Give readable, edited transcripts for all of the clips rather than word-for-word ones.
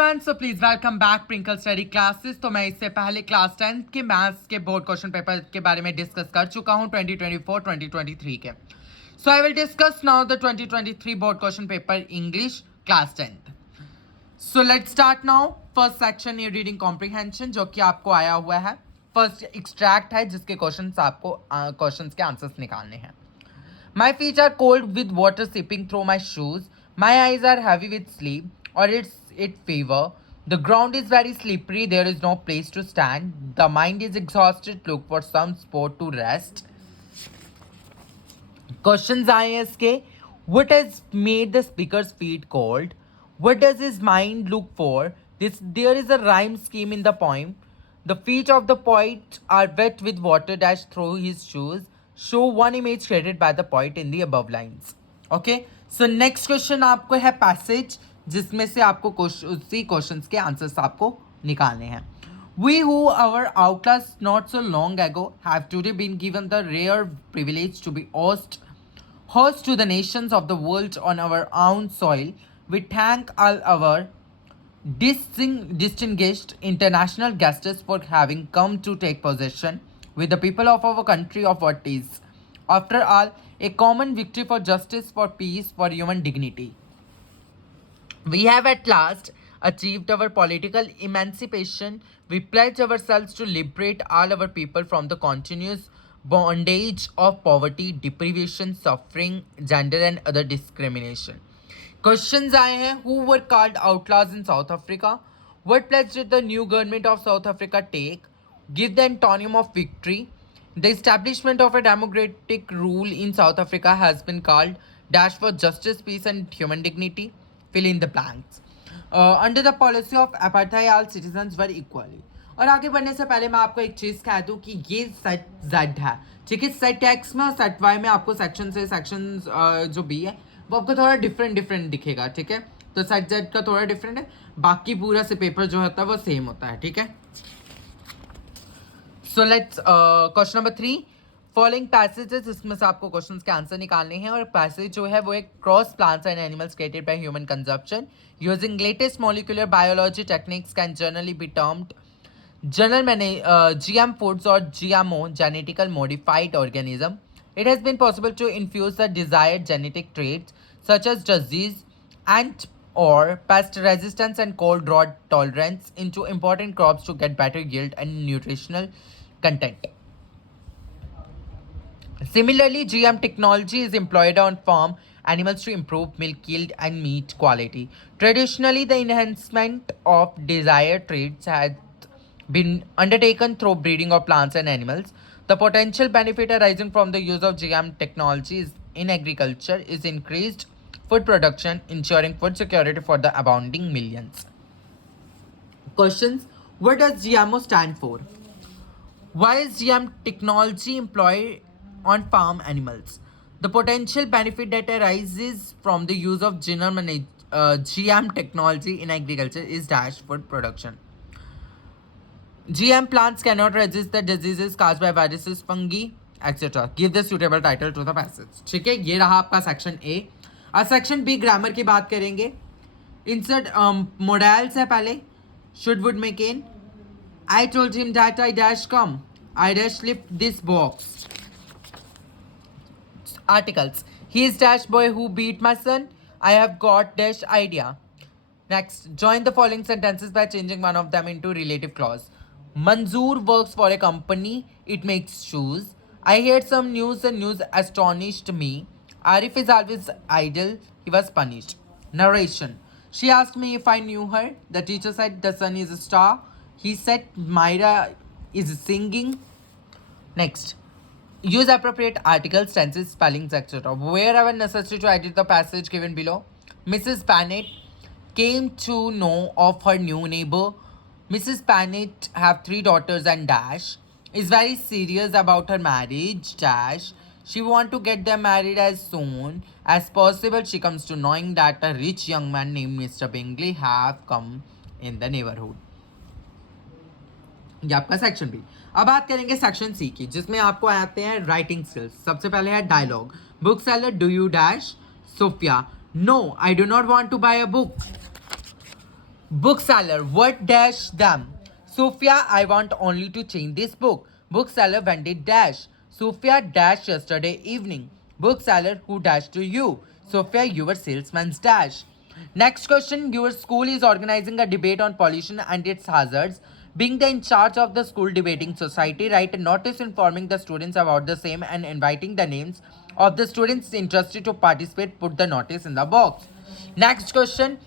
Everyone, so please welcome back Prinkle study classes. तो मैं इससे पहले क्लास 10 के मैथ्स के बोर्ड क्वेश्चन पेपर के बारे में डिस्कस कर चुका हूं 2024-2023 के। So I will discuss now the 2023 board question paper English class 10th। So let's start now. First section ये रीडिंग कॉम्प्रिहेंशन जो कि आपको आया हुआ है। फर्स्ट एक्सट्रैक्ट है जिसके क्वेश्चन आपको क्वेश्चन के आंसर्स निकालने हैं। My feet are cold with water seeping through my shoes. My eyes are heavy with sleep, or it fever. The ground is very slippery. There is no place to stand. The mind is exhausted. Look for some sport to rest. Questions आए हैं इसके. What has made the speaker's feet cold? What does his mind look for? There is a rhyme scheme in the poem. The feet of the poet are wet with water dashed through his shoes. Show one image created by the poet in the above lines. Okay, so next question आपको है passage जिसमें से आपको उसी questions के answers आपको निकालने हैं. We who our outclassed not so long ago have today been given the rare privilege to be host to the nations of the world on our own soil. We thank all our distinguished international guests for having come to take possession with the people of our country of what is, after all, a common victory for justice, for peace, for human dignity. We have at last achieved our political emancipation. We pledge ourselves to liberate all our people from the continuous bondage of poverty, deprivation, suffering, gender and other discrimination. Questions आए हैं. Who were called outlaws in South Africa? What pledge did the new government of South Africa take? Give the antonym of victory. The establishment of a democratic rule in South Africa has been called dash for justice, peace and human dignity. Fill in the blanks. Under the policy of apartheid, all citizens were equally. और आगे बढ़ने से पहले मैं आपको एक चीज़ कह दूं कि ये सेट जेड है, ठीक है. सेट एक्स में और सेट वाई में आपको सेक्शन से सेक्शन जो बी है वो आपको थोड़ा डिफरेंट दिखेगा, ठीक है. तो सेट जेड का थोड़ा डिफरेंट है, बाकी पूरा से पेपर जो होता है वो सेम होता है, ठीक है. So let's question number 3. Following passages, इसमें से आपको क्वेश्चंस के आंसर निकालने हैं. और पैसेज जो है वो एक cross plants and animals created by human consumption using latest molecular biology techniques can generally be termed GM foods or GMO, genetically modified organism. It has been possible to infuse the desired genetic traits such as disease and or pest resistance and cold rot tolerance into important crops to get better yield and nutritional content. Similarly, GM technology is employed on farm animals to improve milk yield and meat quality. Traditionally, the enhancement of desired traits has been undertaken through breeding of plants and animals. The potential benefit arising from the use of GM technologies in agriculture is increased food production, ensuring food security for the abounding millions. Questions. What does GMO stand for? Why is GM technology employed on farm animals? The potential benefit that arises from the use of GM technology in agriculture is dash food production. GM plants cannot resist the diseases caused by viruses, fungi, etc. Give the suitable title to the passage. ठीक है, ये रहा आपका section A. और section B grammar की बात करेंगे. Insert models है पहले. Should would make in. I told him that I dash come. I dash lift this box. Articles. He is dash boy who beat my son. I have got dash idea. Next, join the following sentences by changing one of them into relative clause. Manzoor works for a company. It makes shoes. I heard some news. The news astonished me. Arif is always idle. He was punished. Narration. She asked me if I knew her. The teacher said the sun is a star. He said Myra is singing. Next. Use appropriate articles, tenses, spellings, etc. Wherever necessary to edit the passage given below. Mrs. Bennett came to know of her new neighbor. Mrs. Bennett have 3 daughters and dash is very serious about her marriage dash. She want to get them married as soon as possible. She comes to knowing that a rich young man named Mr. Bingley have come in the neighborhood. ये आपका section B. अब बात करेंगे section C की जिसमें आपको आते हैं राइटिंग स्किल्स. सबसे पहले है dialogue. Book seller, do you dash? Sophia, no I do not want to buy a book. Bookseller, what dash them? Sophia, I want only to change this book. Bookseller, when did dash? Sophia dashed yesterday evening. Bookseller, who dashed to you? Sophia, your salesman's dash. Next question, your school is organizing a debate on pollution and its hazards. Being the in charge of the school debating society, write a notice informing the students about the same and inviting the names of the students interested to participate. Put the notice in the box. Next question,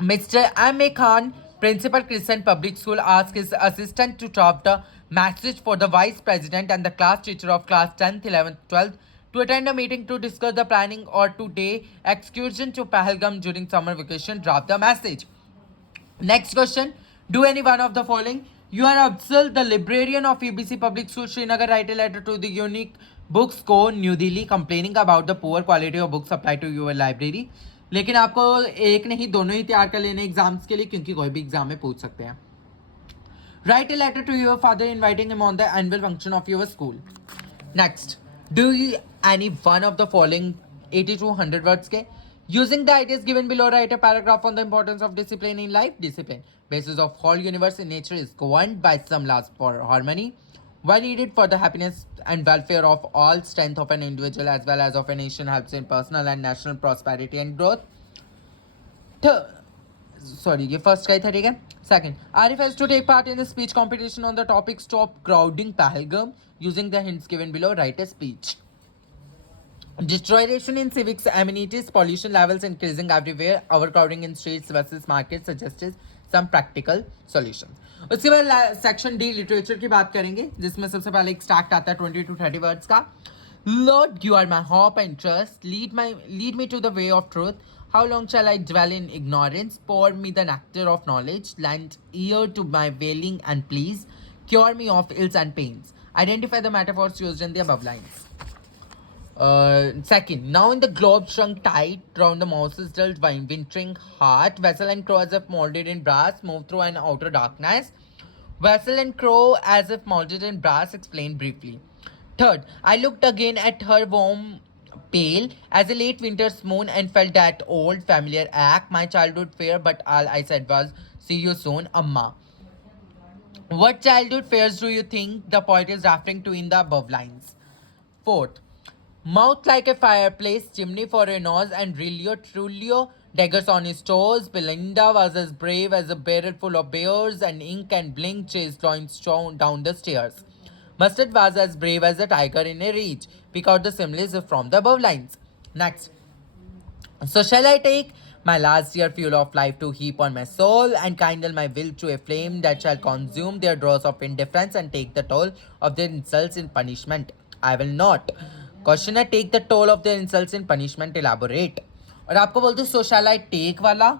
Mr. M. A. Khan, Principal Crescent Public School, asked his assistant to draft a message for the Vice President and the class teacher of class 10th, 11th, 12th to attend a meeting to discuss the planning or two-day excursion to Pahalgam during summer vacation. Draft the message. Next question. Do any one of the following. You are Absal, the librarian of UBC Public School, Srinagar, write a letter to the Unique Books Co. New Delhi complaining about the poor quality of books supplied to your library. लेकिन आपको एक नहीं दोनों ही तैयार कर लेने exams के लिए क्योंकि कोई भी एग्जाम में पूछ सकते हैं. Write a letter to your father inviting him on the annual function of your school. Next, do you any one of the following 80 to 100 words के? Using the ideas given below, write a paragraph on the importance of discipline in life. Discipline, basis of whole universe in nature, is governed by some laws for harmony. Why needed for the happiness and welfare of all, strength of an individual as well as of a nation, helps in personal and national prosperity and growth. Sorry, ये first का ही था, ठीक है. Second, Arif has to take part in the speech competition on the topic stop crowding Pahalgam. Using the hints given below, write a speech. Deterioration in civics amenities, pollution levels increasing everywhere, overcrowding in streets versus markets suggested some practical solutions. उसके बाद section D literature की बात करेंगे जिसमें सबसे पहले एक stack आता है 20 to 30 वर्ड्स का. Lord, you are my hope and trust. Lead me to the way of truth. How long shall I dwell in ignorance? Pour me the nectar of knowledge. Lend ear to my wailing and please. Cure me of ills and pains. Identify the metaphors used in the above lines. Second, now in the globe shrunk tight round the mouse's dull wintering heart, vessel and crow as if molded in brass move through an outer darkness. Vessel and crow as if molded in brass, explained briefly. Third, I looked again at her warm pale as a late winter's moon and felt that old familiar ache. My childhood fear, but all I said was, see you soon, Amma. What childhood fears do you think the poet is referring to in the above lines? Fourth, mouth like a fireplace, chimney for a nose, and Trulio daggers on his toes. Belinda was as brave as a barrel full of bears, and ink and blink chased loins down the stairs. Mustard was as brave as a tiger in a reach. Pick out the similes from the above lines. Next. So shall I take my last year fuel of life to heap on my soul and kindle my will to a flame that shall consume their dross of indifference and take the toll of their insults in punishment? I will not. Questioner, take the toll of their insults in punishment, elaborate. और आपको बोलते सो शैल I take वाला,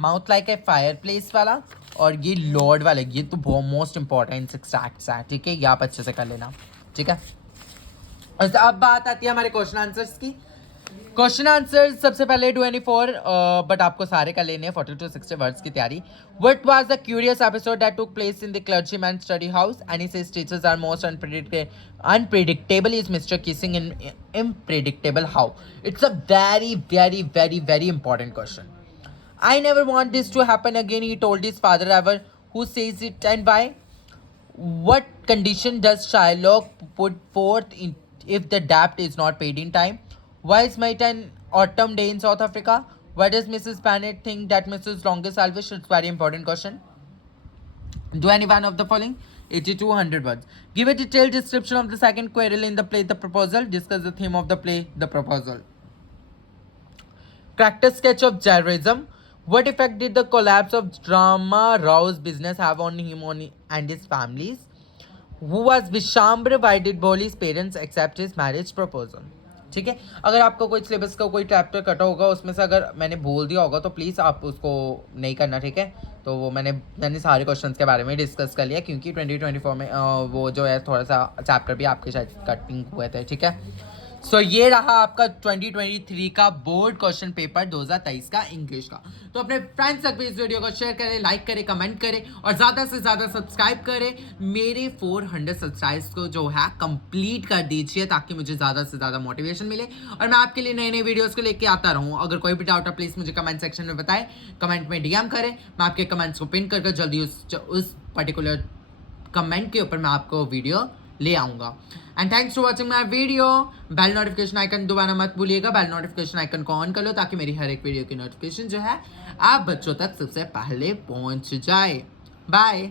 mouth like a fire place वाला और ये Lord वाला, ये तो बहुत मोस्ट इंपॉर्टेंट एक्सट्रैक्ट्स हैं, ठीक है, ये आप अच्छे से कर लेना, ठीक है. अब बात आती है हमारे क्वेश्चन आंसर्स की. क्वेश्चन आंसर सबसे पहले 24 बट आपको सारे कर लेने हैं 40 to 60 वर्ड्स की तैयारी. What was the curious episode that took place in the clergyman study house and he says teachers are most unpredictable is mister Keesing in unpredictable how. It's a very very very very important question. I never want this to happen again, he told his father ever. Who says it and why? What condition does Shylock put forth if the debt is not paid in time? Why is it an autumn day in South Africa? Why does Mrs. Bennet think that Mrs. Long is selfish? It's a very important question. Do any one of the following? 80 to 100 words. Give a detailed description of the second quarrel in the play The Proposal. Discuss the theme of the play The Proposal. Character sketch of Jairism. What effect did the collapse of Drama Rao's business have on him and his families? Who was Vishambra? Why did Boli's parents accept his marriage proposal? ठीक है. अगर आपको कोई syllabus का कोई chapter कटा होगा उसमें से अगर मैंने बोल दिया होगा तो प्लीज़ आप उसको नहीं करना, ठीक है. तो वो मैंने सारे क्वेश्चंस के बारे में डिस्कस कर लिया क्योंकि 2024 में वो जो है थोड़ा सा चैप्टर भी आपके शायद कटिंग हुए थे, ठीक है. सो ये रहा आपका 2023 का बोर्ड क्वेश्चन पेपर 2023 का इंग्लिश का। तो अपने फ्रेंड्स तक भी इस वीडियो को शेयर करें, लाइक करें, कमेंट करें और ज़्यादा से ज़्यादा सब्सक्राइब करें। मेरे 400 सब्सक्राइब्स को जो है कंप्लीट कर दीजिए ताकि मुझे ज़्यादा से ज़्यादा मोटिवेशन मिले और मैं आपके लिए नए नए वीडियोज़ को लेके आता रहूँ। अगर कोई भी डाउट है प्लीज़ मुझे कमेंट सेक्शन में बताएं, कमेंट में DM करें। मैं आपके कमेंट्स को पिन कर जल्दी उस पर्टिकुलर कमेंट के ऊपर मैं आपको वीडियो ले आऊँगा। And thanks for watching my video. Bell notification icon दबाना मत भूलिएगा। बेल नोटिफिकेशन आइकन को ऑन कर लो ताकि मेरी हर एक वीडियो की नोटिफिकेशन जो है आप बच्चों तक सबसे पहले पहुंच जाए। बाय।